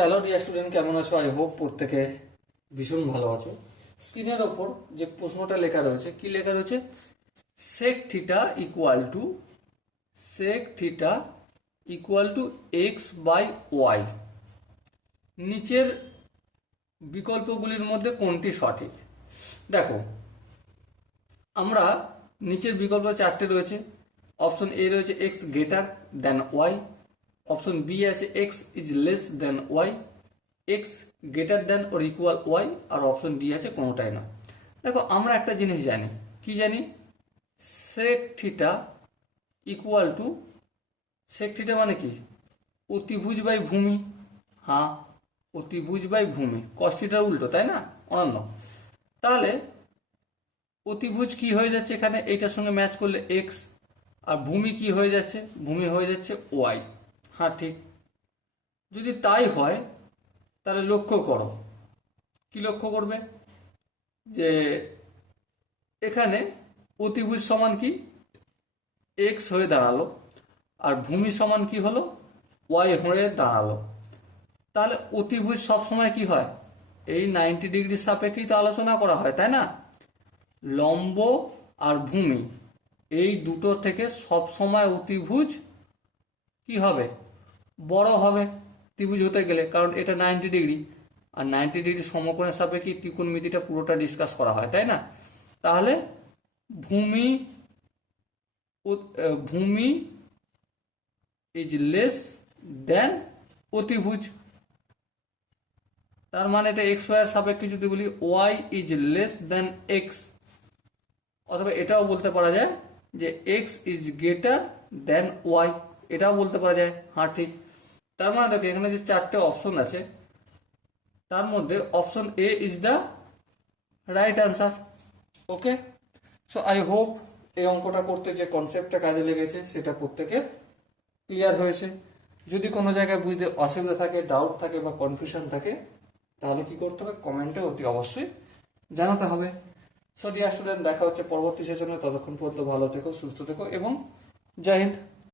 Hello dear student, কেমন আছো? I hope প্রত্যেকে ভীষণ ভালো আছো। স্ক্রিনের ওপর যে প্রশ্নটা লেখা রয়েছে, কি লেখা রয়েছে? sec θ x/y। নিচের বিকল্পগুলির মধ্যে কোনটি সঠিক? দেখো, আমরা নিচের বিকল্প চারটে রয়েছে। অপশন এ রয়েছে X greater than Y, option B আছে X is less than Y, X greater than or equal Y, আর অপশন ডি আছে কোনোটাই না। দেখো, আমরা একটা জিনিস জানি, কি জানি? Sec theta equal to, sec theta মানে কি? অতিভুজ বাই ভূমি। হ্যাঁ, অতিভুজ বাই ভূমি, কস থিটার উল্টো, তাই না? অনন্য। তাহলে অতিভুজ কি হয়ে যাচ্ছে এখানে? এইটার সঙ্গে ম্যাচ করলে এক্স, আর ভূমি কি হয়ে যাচ্ছে? ভূমি হয়ে যাচ্ছে ওয়াই। হ্যাঁ, ঠিক। যদি তাই হয় তাহলে লক্ষ্য করো, কি লক্ষ্য করবে? যে এখানে অতিভুজ সমান কি? এক্স হয়ে দাঁড়ালো, আর ভূমি সমান কি হলো? ওয়াই হয়ে দাঁড়ালো। তাহলে অতিভুজ সবসময় কি হয়? এই 90 ডিগ্রির সাপেক্ষেই তো আলোচনা করা হয়, তাই না? লম্ব আর ভূমি এই দুটো থেকে সবসময় অতিভুজ কি হবে? বড় হবে ত্রিভুজ হতে গেলে, কারণ এটা 90 ডিগ্রি, আর 90 ডিগ্রি সমকোণের সাপেক্ষে ত্রিকোণমিতিটা পুরোটা ডিসকাস করা হয়, তাই না? তাহলে ভূমি ভূমি ইজ লেস দেন অতিভুজ। তার মানে এটা এক্স ওয়াই এর সাপেক্ষে যদি বলি Y is less than X, অথবা এটাও বলতে পারা যায় যে X is greater than Y, এটাও বলতে পারা যায়। হ্যাঁ, ঠিক। তার মানে দেখো, এখানে যে চারটে অপশন আছে তার মধ্যে option A is the right answer. Okay, so I hope এই অঙ্কটা করতে যে কনসেপ্টটা কাজে লেগেছে সেটা প্রত্যেকের ক্লিয়ার হয়েছে। যদি কোনো জায়গায় বুঝতে অসুবিধা থাকে, ডাউট থাকে বা কনফিউশন থাকে, তাহলে কি করতে হবে? কমেন্টে অতি অবশ্যই জানাতে হবে। সো ডিয়ার স্টুডেন্ট, দেখা হচ্ছে পরবর্তী সেশনে। ততক্ষণ পর্যন্ত ভালো থেকো, সুস্থ থেকো এবং জয় হিন্দ।